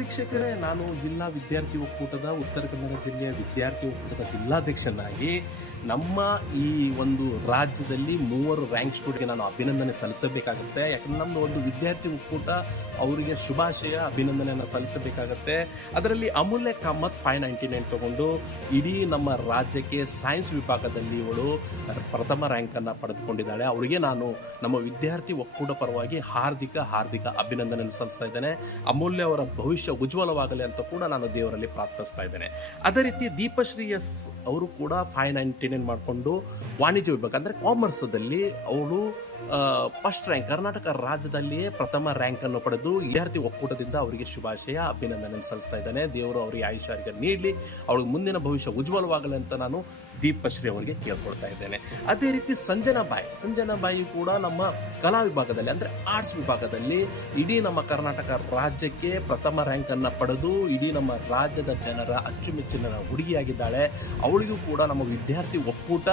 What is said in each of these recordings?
ವೀಕ್ಷಕರೇ, ನಾನು ಜಿಲ್ಲಾ ವಿದ್ಯಾರ್ಥಿ ಒಕ್ಕೂಟದ ಉತ್ತರ ಕನ್ನಡ ಜಿಲ್ಲೆಯ ವಿದ್ಯಾರ್ಥಿ ಒಕ್ಕೂಟದ ಜಿಲ್ಲಾಧ್ಯಕ್ಷನಾಗಿ ನಮ್ಮ ಈ ಒಂದು ರಾಜ್ಯದಲ್ಲಿ ಮೂವರು ರ್ಯಾಂಕ್ ಸ್ಟೂಡೆಂಟ್ಗೆ ನಾನು ಅಭಿನಂದನೆ ಸಲ್ಲಿಸಬೇಕಾಗುತ್ತೆ. ಯಾಕಂದ್ರೆ ನಮ್ಮದು ಒಂದು ವಿದ್ಯಾರ್ಥಿ ಒಕ್ಕೂಟ, ಅವರಿಗೆ ಶುಭಾಶಯ, ಅಭಿನಂದನೆಯನ್ನು ಸಲ್ಲಿಸಬೇಕಾಗತ್ತೆ. ಅದರಲ್ಲಿ Amulya Kamath five ninety nine ತಗೊಂಡು ಇಡೀ ನಮ್ಮ ರಾಜ್ಯಕ್ಕೆ ಸೈನ್ಸ್ ವಿಭಾಗದಲ್ಲಿ ಇವಳು ಪ್ರಥಮ ರ್ಯಾಂಕನ್ನು ಪಡೆದುಕೊಂಡಿದ್ದಾಳೆ. ಅವರಿಗೆ ನಾನು ನಮ್ಮ ವಿದ್ಯಾರ್ಥಿ ಒಕ್ಕೂಟ ಪರವಾಗಿ ಹಾರ್ದಿಕ ಹಾರ್ದಿಕ ಅಭಿನಂದನೆ ಸಲ್ಲಿಸ್ತಾ ಇದ್ದೇನೆ. ಅಮೂಲ್ಯ ಅವರ ಭವಿಷ್ಯ ಉಜ್ವಲವಾಗಲಿ ಅಂತ ಕೂಡ ನಾನು ದೇವರಲ್ಲಿ ಪ್ರಾರ್ಥಿಸ್ತಾ ಇದ್ದೇನೆ. ಅದೇ ರೀತಿ ದೀಪಶ್ರೀ ಎಸ್ ಅವರು ಕೂಡ ಫೈವ್ ನೈಂಟಿ ನೈನ್ ಮಾಡಿಕೊಂಡು ವಾಣಿಜ್ಯ ವಿಭಾಗ, ಅಂದರೆ ಕಾಮರ್ಸದಲ್ಲಿ ಅವಳು ಫಸ್ಟ್ ರ್ಯಾಂಕ್. ಕರ್ನಾಟಕ ರಾಜ್ಯದಲ್ಲಿಯೇ ಪ್ರಥಮ ರ್ಯಾಂಕ್ ಅನ್ನು ಪಡೆದು ವಿದ್ಯಾರ್ಥಿ ಒಕ್ಕೂಟದಿಂದ ಅವರಿಗೆ ಶುಭಾಶಯ ಅಭಿನಂದನೆ ಸಲ್ಲಿಸ್ತಾ ಇದ್ದಾನೆ. ದೇವರು ಅವರಿಗೆ ಆಯುಷ್ಯ ನೀಡಲಿ. ಅವಳಿಗೆ ಮುಂದಿನ ಭವಿಷ್ಯ ಉಜ್ವಲವಾಗಲಿ ಅಂತ ನಾನು ದೀಪಶ್ರೀ ಅವರಿಗೆ ಕೇಳ್ಕೊಳ್ತಾ ಇದ್ದೇನೆ. ಅದೇ ರೀತಿ ಸಂಜನಾ ಬಾಯಿ ಸಂಜನಾ ಬಾಯಿ ಕೂಡ ನಮ್ಮ ಕಲಾ ವಿಭಾಗದಲ್ಲಿ, ಅಂದ್ರೆ ಆರ್ಟ್ಸ್ ವಿಭಾಗದಲ್ಲಿ ಇಡೀ ನಮ್ಮ ಕರ್ನಾಟಕ ರಾಜ್ಯಕ್ಕೆ ಪ್ರಥಮ ರ್ಯಾಂಕ್ ಅನ್ನ ಪಡೆದು ಇಡೀ ನಮ್ಮ ರಾಜ್ಯದ ಜನರ ಅಚ್ಚುಮೆಚ್ಚಿನ ಹುಡುಗಿಯಾಗಿದ್ದಾಳೆ. ಅವಳಿಗೂ ಕೂಡ ನಮ್ಮ ವಿದ್ಯಾರ್ಥಿ ಒಕ್ಕೂಟ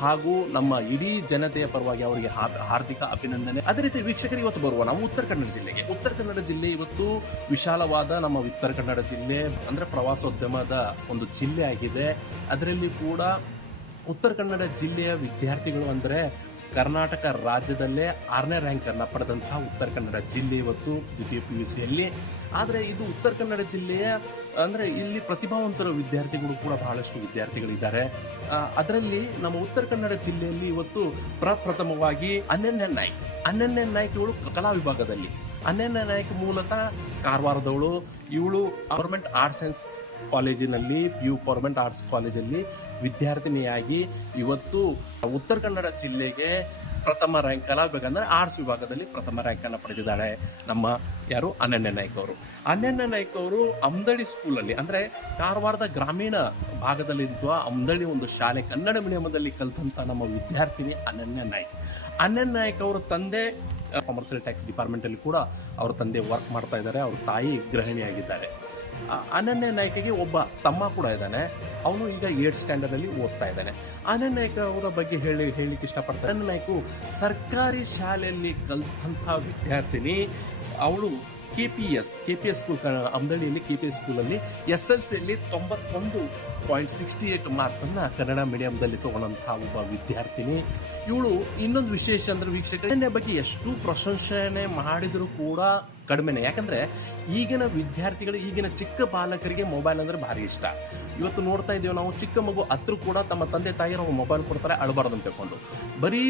ಹಾಗೂ ನಮ್ಮ ಇಡೀ ಜನತೆಯ ಪರವಾಗಿ ಅವರಿಗೆ ಹಾರ್ದಿಕ ಅಭಿನಂದನೆ. ಅದೇ ರೀತಿ ವೀಕ್ಷಕರು ಇವತ್ತು ಬರುವ ನಾವು ಉತ್ತರ ಕನ್ನಡ ಜಿಲ್ಲೆಗೆ. ಉತ್ತರ ಕನ್ನಡ ಜಿಲ್ಲೆ ಇವತ್ತು ವಿಶಾಲವಾದ ನಮ್ಮ ಉತ್ತರ ಕನ್ನಡ ಜಿಲ್ಲೆ, ಅಂದ್ರೆ ಪ್ರವಾಸೋದ್ಯಮದ ಒಂದು ಜಿಲ್ಲೆ ಆಗಿದೆ. ಅದರಲ್ಲಿ ಕೂಡ ಉತ್ತರ ಕನ್ನಡ ಜಿಲ್ಲೆಯ ವಿದ್ಯಾರ್ಥಿಗಳು ಅಂದರೆ ಕರ್ನಾಟಕ ರಾಜ್ಯದಲ್ಲೇ ಆರನೇ ರ್ಯಾಂಕ್ ಅನ್ನ ಪಡೆದಂತಹ ಉತ್ತರ ಕನ್ನಡ ಜಿಲ್ಲೆ ಇವತ್ತು ದ್ವಿತೀಯ ಪಿ ಯು ಸಿಯಲ್ಲಿ ಆದರೆ ಇದು ಉತ್ತರ ಕನ್ನಡ ಜಿಲ್ಲೆಯ, ಅಂದರೆ ಇಲ್ಲಿ ಪ್ರತಿಭಾವಂತರ ವಿದ್ಯಾರ್ಥಿಗಳು ಕೂಡ ಬಹಳಷ್ಟು ವಿದ್ಯಾರ್ಥಿಗಳಿದ್ದಾರೆ. ಅದರಲ್ಲಿ ನಮ್ಮ ಉತ್ತರ ಕನ್ನಡ ಜಿಲ್ಲೆಯಲ್ಲಿ ಇವತ್ತು ಪ್ರಪ್ರಥಮವಾಗಿ ಅನನ್ಯ ನಾಯ್ಕ್. ಅನನ್ಯ ನಾಯ್ಕ್ ಇವಳು ಕಲಾ ವಿಭಾಗದಲ್ಲಿ. ಅನನ್ಯ ನಾಯ್ಕ್ ಮೂಲತಃ ಕಾರವಾರದವಳು. ಇವಳು ಗೌರ್ಮೆಂಟ್ ಆರ್ಟ್ಸ್ ಸೈನ್ಸ್ ಕಾಲೇಜಿನಲ್ಲಿ ಪಿ ಯು ಗೌರ್ಮೆಂಟ್ ಆರ್ಟ್ಸ್ ಕಾಲೇಜಲ್ಲಿ ವಿದ್ಯಾರ್ಥಿನಿಯಾಗಿ ಇವತ್ತು ಉತ್ತರ ಕನ್ನಡ ಜಿಲ್ಲೆಗೆ ಪ್ರಥಮ ರ್ಯಾಂಕ್ ಕಲಾ ವಿಭಾಗ ಆರ್ಟ್ಸ್ ವಿಭಾಗದಲ್ಲಿ ಪ್ರಥಮ ರ್ಯಾಂಕ್ ಅನ್ನು ಪಡೆದಿದ್ದಾಳೆ ನಮ್ಮ ಯಾರು? ಅನನ್ಯ ನಾಯ್ಕ ಅವರು. ಅನನ್ಯ ನಾಯ್ಕ ಅವರು ಅಮ್ದಳಿ ಸ್ಕೂಲಲ್ಲಿ ಅಂದ್ರೆ ಕಾರವಾರದ ಗ್ರಾಮೀಣ ಭಾಗದಲ್ಲಿರುವ ಅಂದಳಿ ಒಂದು ಶಾಲೆ ಕನ್ನಡ ಮೀಡಿಯಮದಲ್ಲಿ ಕಲಿತಂತ ನಮ್ಮ ವಿದ್ಯಾರ್ಥಿನಿ ಅನನ್ಯ ನಾಯ್ಕ್. ಅನನ್ಯ ನಾಯ್ಕ್ ಅವರ ತಂದೆ ಕಮರ್ಷಿಯಲ್ ಟ್ಯಾಕ್ಸ್ ಡಿಪಾರ್ಟ್ಮೆಂಟ್ ಅಲ್ಲಿ ಕೂಡ ಅವ್ರ ತಂದೆ ವರ್ಕ್ ಮಾಡ್ತಾ ಇದ್ದಾರೆ. ಅವ್ರ ತಾಯಿ ಗೃಹಿಣಿಯಾಗಿದ್ದಾರೆ. ಅನನ್ಯ ನಾಯ್ಕಿಗೆ ಒಬ್ಬ ತಮ್ಮ ಕೂಡ ಇದ್ದಾನೆ. ಅವನು ಈಗ ಏಟ್ ಸ್ಟ್ಯಾಂಡರ್ಡ್ ಅಲ್ಲಿ ಓದ್ತಾ ಇದ್ದಾನೆ. ಅನನ್ಯ ನಾಯ್ಕ ಅವರ ಬಗ್ಗೆ ಹೇಳಿ, ಹೇಳಲಿಕ್ಕೆ ಇಷ್ಟಪಡ್ತಾರೆ ಅನನ್ಯ ನಾಯ್ಕು ಸರ್ಕಾರಿ ಶಾಲೆಯಲ್ಲಿ ಕಲ್ತಂಥ ವಿದ್ಯಾರ್ಥಿನಿ. ಅವಳು K P S K P S school ಅಮ್ದಳಿಯಲ್ಲಿ K P S ಸ್ಕೂಲಲ್ಲಿ ಎಸ್ ಎಲ್ ಸಿಯಲ್ಲಿ ತೊಂಬತ್ತೊಂದು ಪಾಯಿಂಟ್ ಸಿಕ್ಸ್ಟಿ ಏಟ್ ಮಾರ್ಕ್ಸನ್ನು ಕನ್ನಡ ಮೀಡಿಯಂದಲ್ಲಿ ತಗೊಂಡಂತಹ ಒಬ್ಬ ವಿದ್ಯಾರ್ಥಿನಿ. ಇವಳು ಇನ್ನೊಂದು ವಿಶೇಷ ಅಂದ್ರೆ ವೀಕ್ಷಕರ ಬಗ್ಗೆ ಎಷ್ಟು ಪ್ರಶಂಸನೆ ಮಾಡಿದರೂ ಕೂಡ ಕಡಿಮೆನೆ. ಯಾಕಂದ್ರೆ ಈಗಿನ ವಿದ್ಯಾರ್ಥಿಗಳು, ಈಗಿನ ಚಿಕ್ಕ ಬಾಲಕರಿಗೆ ಮೊಬೈಲ್ ಅಂದ್ರೆ ಭಾರಿ ಇಷ್ಟ. ಇವತ್ತು ನೋಡ್ತಾ ಇದ್ದೀವಿ ನಾವು, ಚಿಕ್ಕ ಮಗು ಹತ್ರ ಕೂಡ ತಮ್ಮ ತಂದೆ ತಾಯಿಯರು ಮೊಬೈಲ್ ಕೊಡ್ತಾರೆ, ಅಳಬಾರ್ದು ಅಂತ ತಿಳ್ಕೊಂಡು. ಬರೀ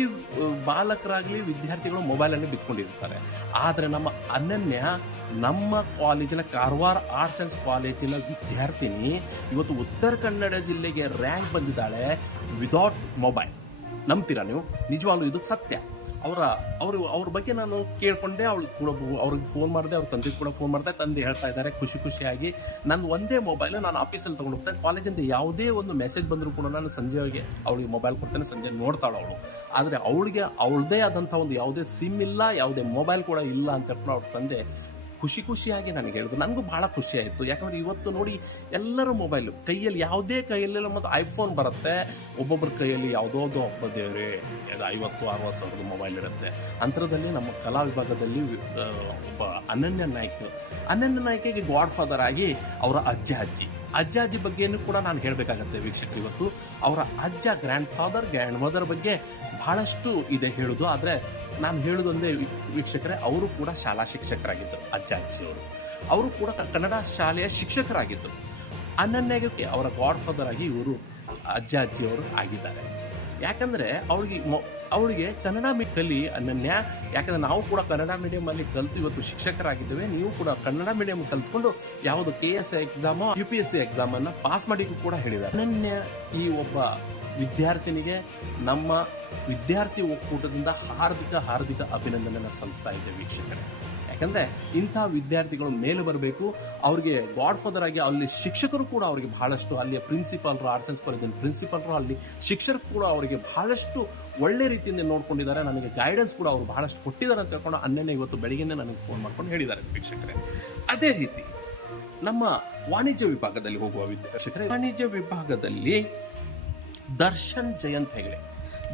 ಬಾಲಕರಾಗ್ಲಿ ವಿದ್ಯಾರ್ಥಿಗಳು ಮೊಬೈಲಲ್ಲಿ ಬಿತ್ಕೊಂಡಿರ್ತಾರೆ. ಆದರೆ ನಮ್ಮ ಅನನ್ಯ, ನಮ್ಮ ಕಾಲೇಜಿನ ಕಾರವಾರ ಆರ್ಟ್ಸ್ ಸೈನ್ಸ್ ಕಾಲೇಜಿನ ವಿದ್ಯಾರ್ಥಿನಿ ಇವತ್ತು ಉತ್ತರ ಕನ್ನಡ ಜಿಲ್ಲೆಗೆ ರ್ಯಾಂಕ್ ಬಂದಿದ್ದಾಳೆ ವಿದೌಟ್ ಮೊಬೈಲ್ ನಂಬ್ತೀರಾ ನೀವು? ನಿಜವಾಗ್ಲೂ ಇದು ಸತ್ಯ. ಅವರ, ಅವರು, ಅವ್ರ ಬಗ್ಗೆ ನಾನು ಕೇಳ್ಕೊಂಡೆ, ಅವಳು ಕೂಡ ಅವ್ರಿಗೆ ಫೋನ್ ಮಾಡಿದೆ, ಅವ್ರ ತಂದೆಗೆ ಕೂಡ ಫೋನ್ ಮಾಡಿದೆ, ತಂದೆ ಹೇಳ್ತಾ ಇದ್ದಾರೆ, ಖುಷಿ ಖುಷಿಯಾಗಿ. ನನ್ನ ಒಂದೇ ಮೊಬೈಲ್ ನಾನು ಆಫೀಸಲ್ಲಿ ತೊಗೊಂಡು ಹೋಗ್ತೇನೆ. ಕಾಲೇಜಿಂದ ಯಾವುದೇ ಒಂದು ಮೆಸೇಜ್ ಬಂದರೂ ಕೂಡ ನಾನು ಸಂಜೆಗೆ ಅವಳಿಗೆ ಮೊಬೈಲ್ ಕೊಡ್ತೇನೆ, ಸಂಜೆ ನೋಡ್ತಾಳೆ ಅವಳು. ಆದರೆ ಅವಳಿಗೆ ಅವಳದೇ ಆದಂಥ ಒಂದು ಯಾವುದೇ ಸಿಮ್ ಇಲ್ಲ, ಯಾವುದೇ ಮೊಬೈಲ್ ಕೂಡ ಇಲ್ಲ ಅಂತ ಹೇಳ್ಕೊಂಡು ಅವ್ರ ತಂದೆ ಖುಷಿ ಖುಷಿಯಾಗಿ ನನಗೆ ಹೇಳಿದ್ರು. ನನಗೂ ಬಹಳ ಖುಷಿ ಆಯಿತು. ಯಾಕಂದ್ರೆ ಇವತ್ತು ನೋಡಿ ಎಲ್ಲರೂ ಮೊಬೈಲು ಕೈಯಲ್ಲಿ ಯಾವುದೇ ಕೈಯಲ್ಲಿ ಮತ್ತು ಐಫೋನ್ ಬರುತ್ತೆ. ಒಬ್ಬೊಬ್ಬರ ಕೈಯಲ್ಲಿ ಯಾವುದೋ ಒಬ್ಬ ದೇವ್ರಿ, ಅದು ಐವತ್ತು, ಅರವತ್ತು ಸಾವಿರದ ಮೊಬೈಲ್ ಇರುತ್ತೆ. ಅಂತರದಲ್ಲಿ ನಮ್ಮ ಕಲಾ ವಿಭಾಗದಲ್ಲಿ ಒಬ್ಬ ಅನನ್ಯ ನಾಯ್ಕ. ಅನನ್ಯ ನಾಯ್ಕಿಗೆ ಗಾಡ್ ಫಾದರ್ ಆಗಿ ಅವರ ಅಜ್ಜ, ಅಜ್ಜಿ. ಅಜ್ಜ ಅಜ್ಜಿ ಬಗ್ಗೆನೂ ಕೂಡ ನಾನು ಹೇಳಬೇಕಾಗತ್ತೆ ವೀಕ್ಷಕರು ಇವತ್ತು. ಅವರ ಅಜ್ಜ ಗ್ರ್ಯಾಂಡ್ ಫಾದರ್ ಗ್ರ್ಯಾಂಡ್ ಮದರ್ ಬಗ್ಗೆ ಬಹಳಷ್ಟು ಇದೆ ಹೇಳೋದು. ಆದರೆ ನಾನು ಹೇಳೋದೊಂದೇ ವೀಕ್ಷಕರೇ, ಅವರು ಕೂಡ ಶಾಲಾ ಶಿಕ್ಷಕರಾಗಿದ್ದರು ಅಜ್ಜ ಅಜ್ಜಿಯವರು ಅವರು ಕೂಡ ಕನ್ನಡ ಶಾಲೆಯ ಶಿಕ್ಷಕರಾಗಿದ್ದರು. ಅನನ್ಯಗೆ ಅವರ ಗಾಡ್ ಫಾದರ್ ಆಗಿ ಇವರು ಅಜ್ಜ ಅಜ್ಜಿಯವರು ಆಗಿದ್ದಾರೆ. ಯಾಕಂದರೆ ಅವ್ರಿಗೆ ಅವಳಿಗೆ ಕನ್ನಡ ಮೀ ಕಲಿ ಅನನ್ಯ ಯಾಕಂದ್ರೆ ನಾವು ಕೂಡ ಕನ್ನಡ ಮೀಡಿಯಮಲ್ಲಿ ಕಲಿತು ಇವತ್ತು ಶಿಕ್ಷಕರಾಗಿದ್ದೇವೆ, ನೀವು ಕೂಡ ಕನ್ನಡ ಮೀಡಿಯಮ್ ಕಲ್ತ್ಕೊಂಡು ಯಾವುದು K S exam U P S C ಎಕ್ಸಾಮನ್ನು pass ಮಾಡಿಗೂ ಕೂಡ ಹೇಳಿದ್ದಾರೆ. ಅನನ್ಯ ಈ ಒಬ್ಬ ವಿದ್ಯಾರ್ಥಿನಿಗೆ ನಮ್ಮ ವಿದ್ಯಾರ್ಥಿ ಒಕ್ಕೂಟದಿಂದ ಹಾರ್ದಿಕ ಹಾರ್ದಿಕ ಅಭಿನಂದನೆಯನ್ನು ಸಲ್ಲಿಸ್ತಾ ಇದ್ದೇವೆ ವೀಕ್ಷಕರೇ. ಯಾಕಂದ್ರೆ ಇಂಥ ವಿದ್ಯಾರ್ಥಿಗಳು ಮೇಲೆ ಬರಬೇಕು, ಅವ್ರಿಗೆ ಗಾಡ್ ಫಾದರ್ ಆಗಿ ಅಲ್ಲಿ ಶಿಕ್ಷಕರು ಕೂಡ ಅವರಿಗೆ ಬಹಳಷ್ಟು, ಅಲ್ಲಿಯ ಪ್ರಿನ್ಸಿಪಾಲ್ರು ಆರ್ಟ್ಸ್ ಸೈನ್ಸ್ ಕಾಲೇಜಲ್ಲಿ ಪ್ರಿನ್ಸಿಪಾಲ್ರು ಅಲ್ಲಿ ಶಿಕ್ಷಕರು ಕೂಡ ಅವರಿಗೆ ಬಹಳಷ್ಟು ಒಳ್ಳೆ ರೀತಿಯಿಂದ ನೋಡ್ಕೊಂಡಿದ್ದಾರೆ. ನನಗೆ ಗೈಡೆನ್ಸ್ ಕೂಡ ಅವರು ಬಹಳಷ್ಟು ಕೊಟ್ಟಿದ್ದಾರೆ ಅಂತ ಹೇಳ್ಕೊಂಡು ಅನ್ನೆನೆ ಇವತ್ತು ಬೆಳಿಗ್ಗೆನೇ ನನಗೆ ಫೋನ್ ಮಾಡ್ಕೊಂಡು ಹೇಳಿದ್ದಾರೆ ವೀಕ್ಷಕರೇ. ಅದೇ ರೀತಿ ನಮ್ಮ ವಾಣಿಜ್ಯ ವಿಭಾಗದಲ್ಲಿ ಹೋಗುವ ವಿದ್ಯಾರ್ಥಿಗಳೇ ವಾಣಿಜ್ಯ ವಿಭಾಗದಲ್ಲಿ Darshan Jayant Hegde.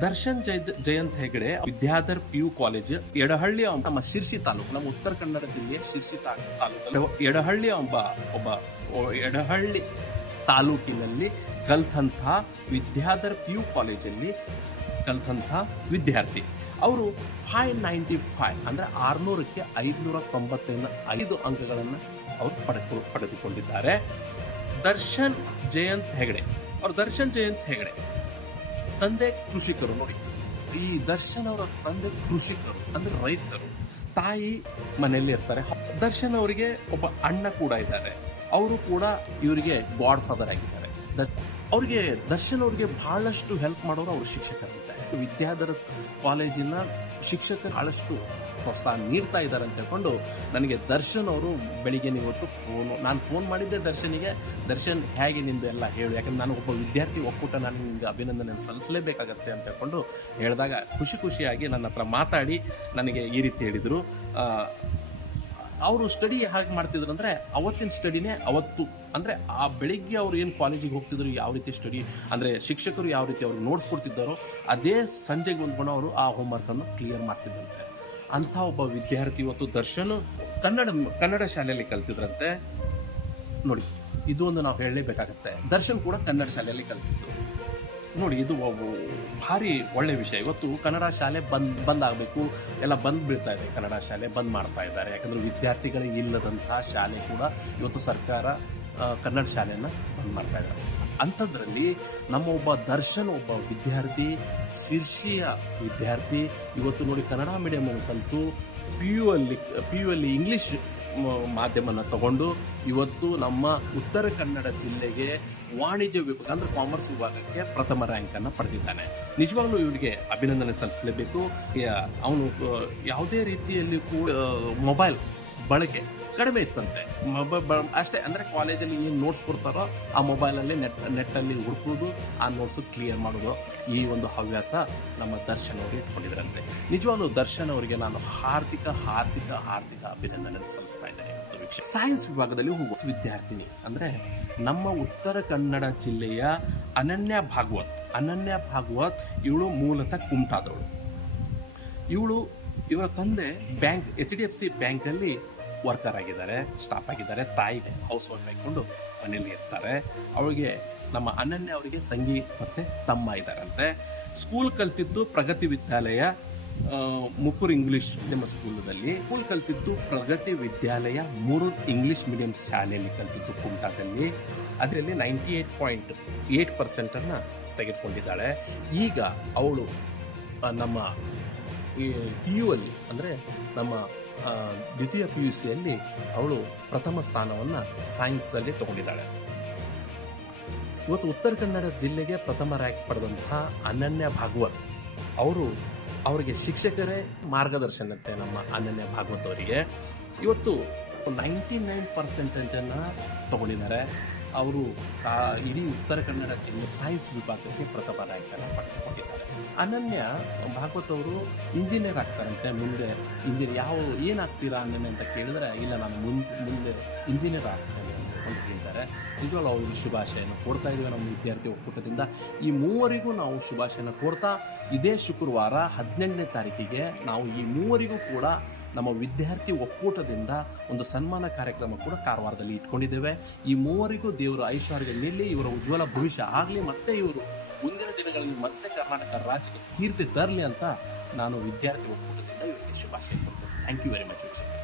Darshan Jaya Jayant Hegde, Vidyadhar P U college, Edahalli ನಮ್ಮ ಶಿರ್ಸಿ ತಾಲೂಕು, ನಮ್ಮ ಉತ್ತರ ಕನ್ನಡ ಜಿಲ್ಲೆಯ ಶಿರ್ಸಿ ತಾಲೂಕು ಎಡಹಳ್ಳಿ ಒಬ್ಬ ಒಬ್ಬ ಎಡಹಳ್ಳಿ ತಾಲೂಕಿನಲ್ಲಿ ಕಲ್ತಂಥ ವಿದ್ಯಾಧರ್ ಪಿ ಯು ಕಾಲೇಜಲ್ಲಿ ಕಲ್ತಂಥ ವಿದ್ಯಾರ್ಥಿ. ಅವರು ಫೈವ್ ನೈಂಟಿ ಫೈವ್ ಅಂದರೆ ಆರುನೂರಕ್ಕೆ ಐದುನೂರ ತೊಂಬತ್ತೈದು ಐದು ಅಂಕಗಳನ್ನು ಅವರು ಪಡೆದು ಪಡೆದುಕೊಂಡಿದ್ದಾರೆ. ದರ್ಶನ್ ಜಯಂತ್ ಹೆಗಡೆ. ಅವರು ದರ್ಶನ್ ಜಯಂತ್ ಹೆಗಡೆ. ತಂದೆ ಕೃಷಿಕರು ನೋಡಿ. ಈ ದರ್ಶನ್ ಅವರ ತಂದೆ ಕೃಷಿಕರು, ಅಂದ್ರೆ ರೈತರು, ತಾಯಿ ಮನೆಯಲ್ಲಿ ಇರ್ತಾರೆ. ದರ್ಶನ್ ಅವರಿಗೆ ಒಬ್ಬ ಅಣ್ಣ ಕೂಡ ಇದ್ದಾರೆ. ಅವರು ಕೂಡ ಇವರಿಗೆ ಗಾಡ್ ಫಾದರ್ ಆಗಿದ್ದಾರೆ ಅವರಿಗೆ ದರ್ಶನ್ ಅವರಿಗೆ ಬಹಳಷ್ಟು ಹೆಲ್ಪ್ ಮಾಡೋರು ಅವ್ರ ಶಿಕ್ಷಕರಿದ್ದಾರೆ ವಿದ್ಯಾಧರ ಕಾಲೇಜಿನ ಶಿಕ್ಷಕರು ಬಹಳಷ್ಟು ಪ್ರೋತ್ಸಾಹ ನೀಡ್ತಾ ಇದ್ದಾರೆ ಅಂತ ಹೇಳ್ಕೊಂಡು ನನಗೆ ದರ್ಶನ್ ಅವರು ಬೆಳಿಗ್ಗೆ ಇವತ್ತು ಫೋನು ನಾನು ಫೋನ್ ಮಾಡಿದ್ದೆ ದರ್ಶನಿಗೆ. ದರ್ಶನ್, ಹೇಗೆ ನಿಂದು ಎಲ್ಲ ಹೇಳು. ಯಾಕಂದ್ರೆ ನಾನು ಒಬ್ಬ ವಿದ್ಯಾರ್ಥಿ ಒಕ್ಕೂಟ, ನಾನು ನಿಮಗೆ ಅಭಿನಂದನೆ ಸಲ್ಲಿಸಲೇಬೇಕಾಗತ್ತೆ ಅಂತ ಹೇಳ್ಕೊಂಡು ಹೇಳಿದಾಗ ಖುಷಿ ಖುಷಿಯಾಗಿ ನನ್ನ ಹತ್ರ ಮಾತಾಡಿ ನನಗೆ ಈ ರೀತಿ ಹೇಳಿದರು. ಅವರು ಸ್ಟಡಿ ಹಾಗೆ ಮಾಡ್ತಿದ್ರು ಅಂದ್ರೆ ಅವತ್ತಿನ ಸ್ಟಡಿನೇ ಅವತ್ತು. ಅಂದ್ರೆ ಆ ಬೆಳಿಗ್ಗೆ ಅವ್ರು ಏನು ಕಾಲೇಜಿಗೆ ಹೋಗ್ತಿದ್ರು, ಯಾವ ರೀತಿ ಸ್ಟಡಿ ಅಂದ್ರೆ ಶಿಕ್ಷಕರು ಯಾವ ರೀತಿ ಅವ್ರಿಗೆ ನೋಟ್ಸ್ ಕೊಡ್ತಿದ್ದಾರೋ, ಅದೇ ಸಂಜೆಗೆ ಹೊಂದ್ಕೊಂಡು ಅವರು ಆ ಹೋಮ್ವರ್ಕನ್ನು ಕ್ಲಿಯರ್ ಮಾಡ್ತಿದ್ದಂತೆ ಅಂಥ ಒಬ್ಬ ವಿದ್ಯಾರ್ಥಿ ಇವತ್ತು ದರ್ಶನ್ ಕನ್ನಡ ಕನ್ನಡ ಶಾಲೆಯಲ್ಲಿ ಕಲ್ತಿದ್ರಂತೆ. ನೋಡಿ, ಇದು ಒಂದು ನಾವು ಹೇಳಲೇಬೇಕಾಗತ್ತೆ. ದರ್ಶನ್ ಕೂಡ ಕನ್ನಡ ಶಾಲೆಯಲ್ಲಿ ಕಲ್ತಿತ್ತು ನೋಡಿ, ಇದು ಭಾರಿ ಒಳ್ಳೆ ವಿಷಯ. ಇವತ್ತು ಕನ್ನಡ ಶಾಲೆ ಬಂದ್ ಆಗಬೇಕು ಎಲ್ಲ ಬಂದ್ ಬೀಳ್ತಾ ಇದೆ. ಕನ್ನಡ ಶಾಲೆ ಬಂದ್ ಮಾಡ್ತಾ ಇದ್ದಾರೆ. ಯಾಕಂದ್ರೆ ವಿದ್ಯಾರ್ಥಿಗಳೇ ಇಲ್ಲದಂತಹ ಶಾಲೆ ಕೂಡ ಇವತ್ತು ಸರ್ಕಾರ ಕನ್ನಡ ಶಾಲೆಯನ್ನು ಬಂದ್ ಮಾಡ್ತಾ ಇದ್ದಾರೆ. ಅಂಥದ್ರಲ್ಲಿ ನಮ್ಮ ಒಬ್ಬ ದರ್ಶನ್, ಒಬ್ಬ ವಿದ್ಯಾರ್ಥಿ, ಶಿರ್ಷಿಯ ವಿದ್ಯಾರ್ಥಿ ಇವತ್ತು ನೋಡಿ ಕನ್ನಡ ಮೀಡಿಯಂ ಕಲಿತು ಪಿ ಯು ಅಲ್ಲಿ ಪಿ ಯು ಅಲ್ಲಿ ಇಂಗ್ಲಿಷ್ ಮಾಧ್ಯಮನ ತಗೊಂಡು ಇವತ್ತು ನಮ್ಮ ಉತ್ತರ ಕನ್ನಡ ಜಿಲ್ಲೆಗೆ ವಾಣಿಜ್ಯ ವಿಭಾಗ ಅಂದರೆ ಕಾಮರ್ಸ್ ವಿಭಾಗಕ್ಕೆ ಪ್ರಥಮ ರ್ಯಾಂಕನ್ನು ಪಡೆದಿದ್ದಾನೆ. ನಿಜವಾಗ್ಲೂ ಇವರಿಗೆ ಅಭಿನಂದನೆ ಸಲ್ಲಿಸಲೇಬೇಕು. ಅವನು ಯಾವುದೇ ರೀತಿಯಲ್ಲಿ ಕೂಡ ಮೊಬೈಲ್ ಬಳಕೆ ಕಡಿಮೆ ಇತ್ತಂತೆ. ಮೊಬೈಲ್ ಅಷ್ಟೇ, ಅಂದರೆ ಕಾಲೇಜಲ್ಲಿ ಏನು ನೋಟ್ಸ್ ಕೊಡ್ತಾರೋ ಆ ಮೊಬೈಲಲ್ಲಿ ನೆಟ್, ನೆಟ್ಟಲ್ಲಿ ಹುಡುಕೋದು, ಆ ನೋಟ್ಸು ಕ್ಲಿಯರ್ ಮಾಡೋದು ಈ ಒಂದು ಹವ್ಯಾಸ ನಮ್ಮ ದರ್ಶನ್ ಅವರಿಗೆ ಇಟ್ಕೊಂಡಿದ್ರಂತೆ. ನಿಜವಾಗ್ಲೂ ದರ್ಶನ್ ಅವರಿಗೆ ನಾನು ಆರ್ಥಿಕ ಆರ್ಥಿಕ ಆರ್ಥಿಕ ಅಭಿನಂದನೆ ಸಲ್ಲಿಸ್ತಾ ವೀಕ್ಷಕ. ಸೈನ್ಸ್ ವಿಭಾಗದಲ್ಲಿ ಹೋಗುವ ವಿದ್ಯಾರ್ಥಿನಿ. ಅಂದರೆ ನಮ್ಮ ಉತ್ತರ ಕನ್ನಡ ಜಿಲ್ಲೆಯ ಅನನ್ಯ ಭಾಗವತ್ ಅನನ್ಯ ಭಾಗವತ್ ಇವಳು ಮೂಲತಃ ಕುಮಟಾದವಳು. ಇವಳು, ಇವರ ತಂದೆ bank H D F C ಬ್ಯಾಂಕಲ್ಲಿ ವರ್ಕರ್ ಆಗಿದ್ದಾರೆ ಸ್ಟಾಫ್ ಆಗಿದ್ದಾರೆ, ತಾಯಿ ಹೌಸ್ ವೈಫ್ ಆಗಿಕೊಂಡು ಮನೇಲಿ ಇರ್ತಾರೆ. ಅವಳಿಗೆ ನಮ್ಮ ಅನನ್ಯ ಅವರಿಗೆ ತಂಗಿ ಮತ್ತೆ ತಮ್ಮ ಇದ್ದಾರಂತೆ. ಸ್ಕೂಲ್ ಕಲ್ತಿದ್ದು ಪ್ರಗತಿ ವಿದ್ಯಾಲಯ ಮುಕುರ್ ಇಂಗ್ಲಿಷ್ ಮೀಡಿಯಂ ಸ್ಕೂಲದಲ್ಲಿ ಸ್ಕೂಲ್ ಕಲ್ತಿದ್ದು ಪ್ರಗತಿ ವಿದ್ಯಾಲಯ ಮೂರು ಇಂಗ್ಲಿಷ್ ಮೀಡಿಯಂ ಶಾಲೆಯಲ್ಲಿ ಕಲ್ತಿದ್ದು ಕುಮಟಾದಲ್ಲಿ. ಅದರಲ್ಲಿ ನೈಂಟಿ ಏಟ್ ಪಾಯಿಂಟ್ ಏಟ್ ಪರ್ಸೆಂಟನ್ನು ತೆಗೆದುಕೊಂಡಿದ್ದಾಳೆ. ಈಗ ಅವಳು ನಮ್ಮ ಪಿ ಯು ಅಲ್ಲಿ, ಅಂದರೆ ನಮ್ಮ ದ್ವಿತೀಯ ಪಿ ಯು ಸಿಯಲ್ಲಿ ಅವಳು ಪ್ರಥಮ ಸ್ಥಾನವನ್ನು ಸೈನ್ಸಲ್ಲಿ ತಗೊಂಡಿದ್ದಾಳೆ. ಇವತ್ತು ಉತ್ತರ ಕನ್ನಡ ಜಿಲ್ಲೆಗೆ ಪ್ರಥಮ ರ್ಯಾಂಕ್ ಪಡೆದಂತಹ ಅನನ್ಯ ಭಾಗವತ್. ಅವರು ಅವರಿಗೆ ಶಿಕ್ಷಕರೇ ಮಾರ್ಗದರ್ಶನತೆ ನಮ್ಮ ಅನನ್ಯ ಭಾಗವತ್ ಅವರಿಗೆ. ಇವತ್ತು ನೈಂಟಿ ನೈನ್ ಪರ್ಸೆಂಟೇಜನ್ನು ತಗೊಂಡಿದ್ದಾರೆ. ಅವರು ಕಾ, ಇಡೀ ಉತ್ತರ ಕನ್ನಡ ಜಿಲ್ಲೆ ಸೈನ್ಸ್ ವಿಭಾಗಕ್ಕೆ ಪ್ರಥಮ ರ್ಯಾಂಕನ್ನು ಪಡೆದುಕೊಂಡಿದ್ದಾರೆ. ಅನನ್ಯ ಭಾಗವತ್ ಅವರು ಇಂಜಿನಿಯರ್ ಆಗ್ತಾರಂತೆ ಮುಂದೆ. ಇಂಜಿನಿಯರ್ ಯಾವ, ಏನಾಗ್ತೀರಾ ಅನನ್ಯ ಅಂತ ಕೇಳಿದ್ರೆ, ಇಲ್ಲ, ನಾನು ಮುಂದೆ ಮುಂದೆ ಇಂಜಿನಿಯರ್ ಆಗ್ತೇನೆ ಅಂತ ಹೇಳ್ತಾರೆ. ಹೇಳಿದ್ದಾರೆ ಅವರು ಶುಭಾಶಯನ ಕೊಡ್ತಾ ಇದ್ದೀವಿ ನಮ್ಮ ವಿದ್ಯಾರ್ಥಿ ಒಕ್ಕೂಟದಿಂದ. ಈ ಮೂವರಿಗೂ ನಾವು ಶುಭಾಶಯನ ಕೊಡ್ತಾ ಇದೇ ಶುಕ್ರವಾರ ಹದಿನೆಂಟನೇ ತಾರೀಕಿಗೆ ನಾವು ಈ ಮೂವರಿಗೂ ಕೂಡ ನಮ್ಮ ವಿದ್ಯಾರ್ಥಿ ಒಕ್ಕೂಟದಿಂದ ಒಂದು ಸನ್ಮಾನ ಕಾರ್ಯಕ್ರಮ ಕೂಡ ಕಾರವಾರದಲ್ಲಿ ಇಟ್ಕೊಂಡಿದ್ದೇವೆ. ಈ ಮೂವರಿಗೂ ದೇವರು ಐಶ್ವರ್ಯ ನಿಲ್ಲಿ ಇವರ ಉಜ್ವಲ ಭವಿಷ್ಯ ಆಗಲಿ, ಮತ್ತೆ ಇವರು ಮುಂದಿನ ದಿನಗಳಲ್ಲಿ ಮತ್ತೆ ಕರ್ನಾಟಕ ರಾಜ್ಯಕ್ಕೆ ಕೀರ್ತಿ ತರಲಿ ಅಂತ ನಾನು ವಿದ್ಯಾರ್ಥಿ ಒಕ್ಕೂಟದಿಂದ ಇವರಿಗೆ ಶುಭಾಶಯ ಕೊಡ್ತೇನೆ ಥ್ಯಾಂಕ್ ಯು ವೆರಿ ಮಚ್ ವೀಕ್ಷಕ